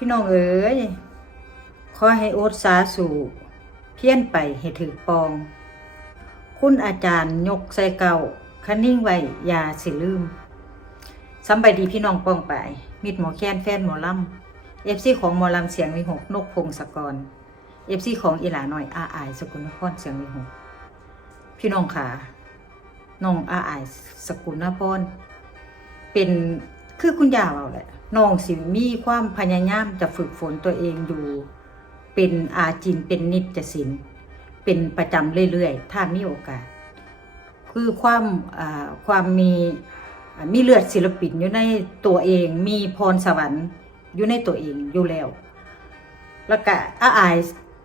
พี่น้องเอ๋ยขอให้โอดสาสู่เพี้ยนไปให้ถือปอง คุณอาจารย์ยกใส่เก่าคันนิ่งไว้ยาสิลืมสำบายดีพี่น้องป้องไป มิดหมอแค้นแฟนหมอลำเอฟซีของหมอลำเสียงวิหกนกพงศกรเอฟซีของอีหลาหน่อยอาอายสกุลนครเสียงวิหกพี่น้องขาน้องอาอายสกุลนพรเป็นคือคุณยาวเอาแหละ น้องสิมีความพยายามจะฝึกฝนตัวเองอยู่ เป็นอาจินเป็นนิจศิลเป็นประจำเรื่อยๆ ถ้ามีโอกาส คือความความมีมีเลือดศิลปินอยู่ในตัวเอง มีพรสวรรค์อยู่ในตัวเองอยู่แล้ว แล้วก็อาอาย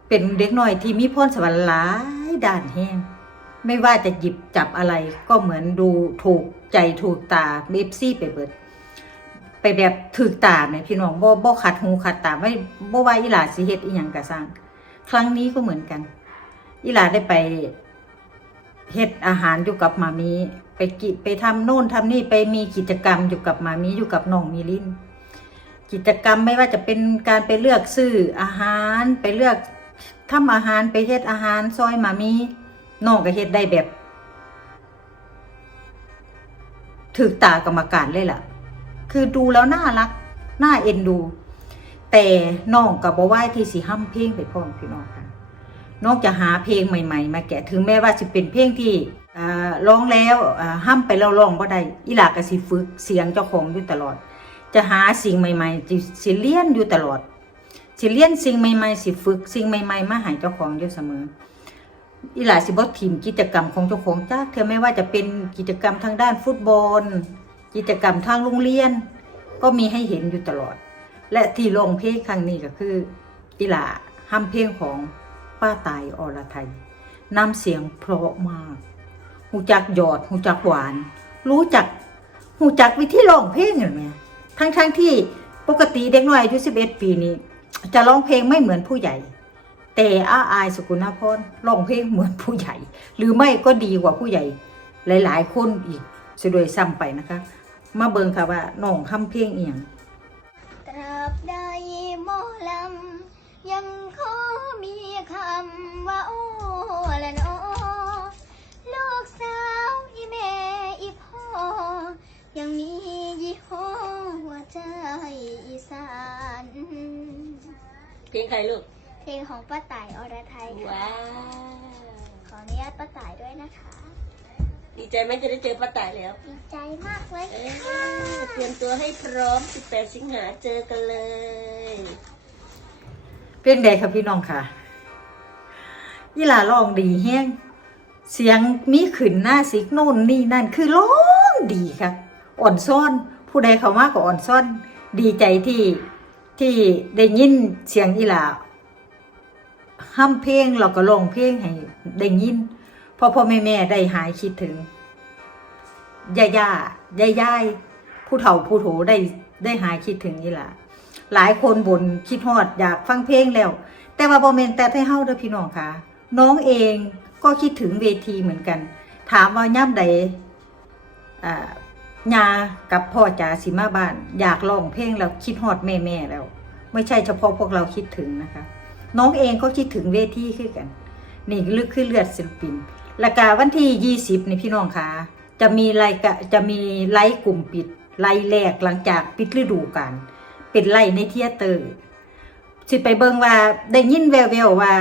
เป็นเด็กน้อยที่มีพรสวรรค์หลายด้านแห้งไม่ว่าจะหยิบจับอะไรก็เหมือนดูถูกใจถูกตาเบฟซี่ไปเบิด ไปแบบถูกตาไหมพี่น้องบ่บ่ขัดหูขัดตาไม่บ่ว่าอีหลาสิเฮ็ดอีหยังก็สร้าง ครั้งนี้ก็เหมือนกัน อีหลาได้ไปเฮ็ดอาหารอยู่กับมามีไปกิไปทำโน่นทำนี่ไปมีกิจกรรมอยู่กับมามีอยู่กับน้องมีลินกิจกรรมไม่ว่าจะเป็นการไปเลือกซื้ออาหารไปเลือกทำอาหารไปเฮ็ดอาหารซอยมามีน้องก็เฮ็ดได้แบบถึกตากรรมการเลยล่ะ คือดูแล้วน่ารักน่าเอ็นดู แต่น้องกับบ่ไหวที่สิห้ำเพลงไปพร้อมพี่น้องค่ะนอกจากหาเพลงใหม่ ๆ มาแกะถึงแม้ว่าจะเป็นเพลงที่ร้องแล้วห้ามไปแล้วร้องบ่ได้อีหลาก็สิฝึกเสียงเจ้าของอยู่ตลอด จะหาสิ่งใหม่ๆจิสิเลียนอยู่ตลอดสิเลียนสิ่งใหม่ๆสิฝึกสิ่งใหม่ๆมาให้เจ้าของอยู่เสมออีหลาสิบ่ทีมกิจกรรมของเจ้าของจ้าเธอไม่ว่าจะเป็นกิจกรรมทางด้านฟุตบอล กิจกรรมทางโรงเรียน ก็มีให้เห็นอยู่ตลอด และที่ลงเพลงครั้งนี้ก็คืออีหลาห้ำเพลงของป้าตายอรไทยนำเสียงเพราะมากหูจักหยอดหูจักหวาน รู้จักหูจักวิธีร้องเพลงเห็นไหมทั้งทั้งๆที่ปกติเด็กน้อยอายุ11 ปีนี้ จะร้องเพลงไม่เหมือนผู้ใหญ่ แต่อาอายสกุณาพรร้องเพลงเหมือนผู้ใหญ่ หรือไม่ก็ดีกว่าผู้ใหญ่ หลาย ๆ คนอีกสดวยซ้ำไปนะคะ มาเบิ่งค่ะว่าน้องทำเพลงเอียงตราบใดหมอลำยังขอมีคำว่าโอ้ละนอลูกสาวอีแม่อีพ่อ ยังมียี่ห้อหัวใจอีสานเพลงใครลูก เพลงของป้าต่ายอรไทยค่ะว้าว ขออนุญาตป้าต่ายด้วยนะคะ ดีใจไหมจะได้เจอป้าต่ายแล้ว ดีใจมากเลยเอ้ค่ะยเตรียมตัวให้พร้อม 18 สิงหาเจอกันเลย เพลงใดครับพี่น้องค่ะยี่หลาร้องดีแห้งเสียงมีขึ้นหน้าสิกโน่นนี่นั่นคือร้องดีค่ะอ่อนซ่อน ผู้ใดเขามากก็อ่อนซ่อน ดีใจที่ที่ได้ยินเสียงอีหลาห้ำเพลงเราก็ร้องเพลงให้ได้ยิน พ่อพ่อแม่แม่ได้หายคิดถึงย่าย่าย่ายายผู้เฒ่าผู้โถได้ได้หายคิดถึงอีหลาหลายคนบ่นคิดฮอดอยากฟังเพลงแล้ว แต่ว่าบ่แม่นแต่ให้เฮาเด้อพี่น้องค่ะ น้องเองก็คิดถึงเวทีเหมือนกัน ถามว่าย่ำใดอ่ายากับพ่อจ๋าสิมาบ้าน อยากร้องเพลงแล้วคิดฮอดแม่ๆแล้ว ไม่ใช่เฉพาะพวกเราคิดถึงนะคะ น้องเองก็คิดถึงเวทีคือกัน นี่ลึกคือเลือดศิลปิน แล้วก็วันที่ 20นี่พี่น้องค่ะ จะมีไลฟ์กะจะมีไลฟ์กลุ่มปิดไลฟ์แรกหลังจากปิดฤดูกาลเป็นไล่ในเทียเตอร์สิไปเบิงว่าได้ยินแววๆว่า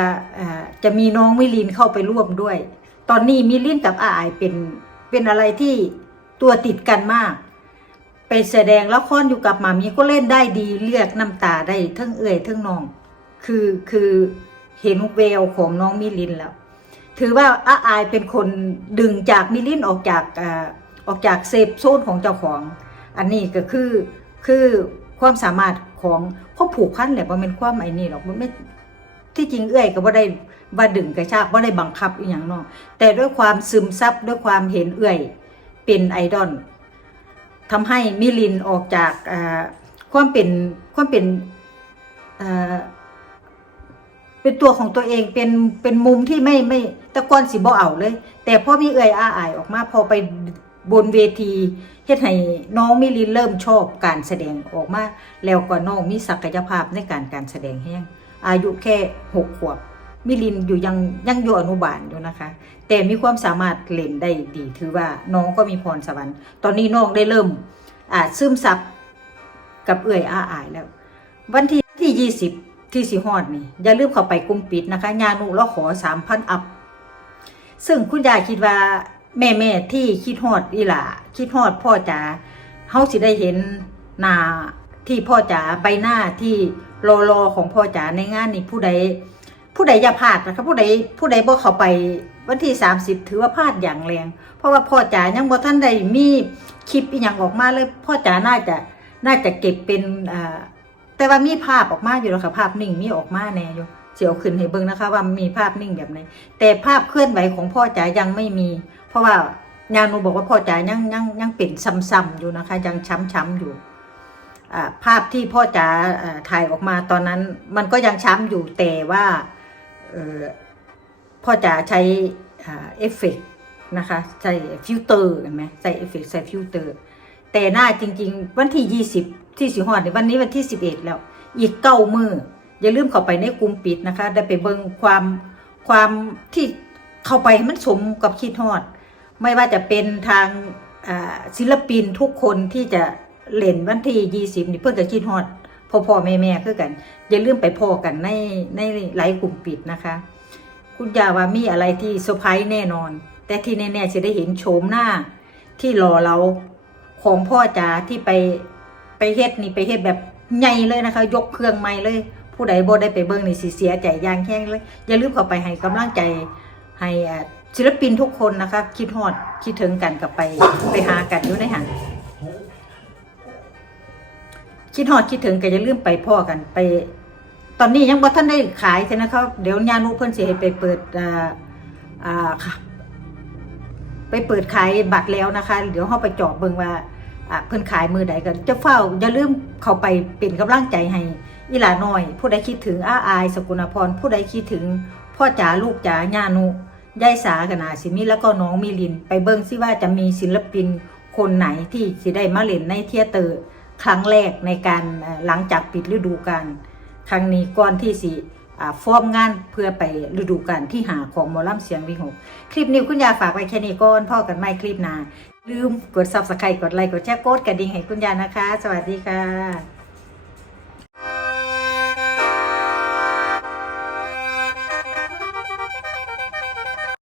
จะมีน้องมิลินเข้าไปร่วมด้วย ตอนนี้มิลินกับอาอายเป็นเป็นอะไรที่ตัวติดกันมาก ไปแสดงละครอยู่กับหมามีก็เล่นได้ดีเลือกน้ำตาได้ทั้งเอ่ยทั้งนอง คือคือเห็นแววของน้องมิลินแล้ว ถือว่าอาอายเป็นคนดึงจากมิลินออกจากออกจากเซฟโซนของเจ้าของ อันนี้ก็คือคือความสามารถของความผูกพันแหละว่าเป็นความไอ้นี่หรอกมันไม่ที่จริงเอื้อยก็บ่าได้ว่าดึงกระชากบ่าได้บังคับอีหยังนาะแต่ด้วยความซึมซับด้วยความเห็นเอื้อยเป็นไอดอลทำให้มิลินออกจากความเป็นความเป็นอ เป็นตัวของตัวเองเป็นเป็นมุมที่ไม่ไม่ตะกอนสิบ่เอาเลย แต่พ่อมีเอือยอาอายออกมาพอไปบนเวทีเฮ็ดฮ็ดให้น้องมิลินเริ่มชอบการแสดงออกมาแล้วก็น้องมีศักยภาพในการการแสดงแห้งอายุแค่หกขวบมิลินอยู่ยังยังอยู่อนุบาลอยู่นะคะ แต่มีความสามารถเล่นได้ดีถือว่าน้องก็มีพรสวรรค์ตอนนี้น้องได้เริ่มอ่าซึมซับกับเอื่อยอาอายแล้ว วันที่ที่ยี่สิบ ที่สีฮอดนี่ อย่าลืมเข้าไปกลุ่มปิดนะคะยานุเราขอสามพันอัพ ซึ่งคุณยายคิดว่าแม่แม่ๆที่คิดฮอดอีหล่าคิดฮอดพ่อจ๋าเฮาสิได้เห็นหน้าที่พ่อจ๋าใบหน้าที่รอรอของพ่อจ๋าในงานนี้ผู้ใด ผู้ใดอย่าพลาดนะคะผู้ใดผู้ใดบ่เข้าไปวันที่ 30 ถือว่าพลาดอย่างแรง เพราะว่าพ่อจ๋ายังบ่ท่านได้มีคลิปอีหยังออกมาเลย พ่อจ๋าน่าจะน่าจะเก็บเป็นอ่า แต่ว่ามีภาพออกมาอยู่แล้วค่ะภาพนิ่งมีออกมาแน่อยู่เสียวขึ้นให้เบิ่งนะคะ ว่ามีภาพนิ่งแบบไหนแต่ภาพเคลื่อนไหวของพ่อจ๋ายังไม่มี เพราะว่าญาณูบอกว่าพ่อจ๋ายังยังยังเป็นซ้ำๆอยู่นะคะ ยังช้ำๆอยู่ภาพที่พ่อจ๋าถ่ายออกมาตอนนั้น มันก็ยังช้ำอยู่แต่ว่าพ่อจ๋าใช้เอฟเฟกต์นะคะใส่ฟิลเตอร์เห็นไหมใส่เอฟเฟกต์ใส่ฟิลเตอร์แต่หน้าจริง ๆ วันที่ยี่สิบ ที่สิงหอดวันนี้วันที่สิบเอ็ดแล้ว อีกเก้ามืออย่าลืมเข้าไปในกลุ่มปิดนะคะ ได้ไปเบิ่งความความที่เข้าไปมันสมกับคิดฮอด ไม่ว่าจะเป็นทางศิลปินทุกคนที่จะเล่นวันที่ยี่สิบนี่เพื่อจะคิดฮอดพ่อพ่อแม่แม่คือกัน อย่าลืมไปพอกันในในไลฟ์กลุ่มปิดนะคะ คุณยาว่ามีอะไรที่เซอร์ไพรส์แน่นอน แต่ที่แน่ๆจะได้เห็นโฉมหน้าที่รอเราของพ่อจ๋าที่ไป ไปเฮ็ดนี่ไปเฮ็ดแบบใหญ่เลยนะคะ ยกเครื่องใหม่เลย ผู้ใดบ่ได้ไปเบิ่งนี่สิเสียใจย่างแข้งเลย อย่าลืมเข้าไปให้กำลังใจให้ศิลปินทุกคนนะคะ คิดฮอดคิดถึงกันกับไปไปหากันอยู่ในหันคิดฮอดคิดถึงก็อย่าลืมไปพ่อกันไป ตอนนี้ยังบ่ท่านได้ขายใช่นะครับเดี๋ยวญานุเพิ่นสิให้ไปเปิดอ่าอ่าค่ะไปเปิดขายบัตรแล้วนะคะ เดี๋ยวเฮาไปจอบเบิ่งว่า เพิ่นขายมือใดกันจะเฝ้าอย่าลืมเข้าไปเป็นกำลังใจให้อีหลาน้อย ผู้ใดคิดถึงอาอาย สกุณพรผู้ใดคิดถึง พ่อจ๋าลูกจ๋าญานุยายสากนาสิมีแล้วก็น้องมิลิน ไปเบิ่งซิว่าจะมีศิลปินคนไหนที่สิได้มาเล่นในเทียเตอร์ครั้งแรกในการหลังจากปิดฤดูกาลครั้งนี้ก่อนที่สิฟอร์มงานเพื่อไปฤดูกาลที่หาของหมอลำเสียงวิหก คลิปนี้คุณยาฝากไว้แค่นี้ก่อนพ่อกันไม่คลิปหน้า ลืมกด subscribe กดไลค์กดแชร์กดกระดิ่งให้คุณยานะคะ สวัสดีค่ะ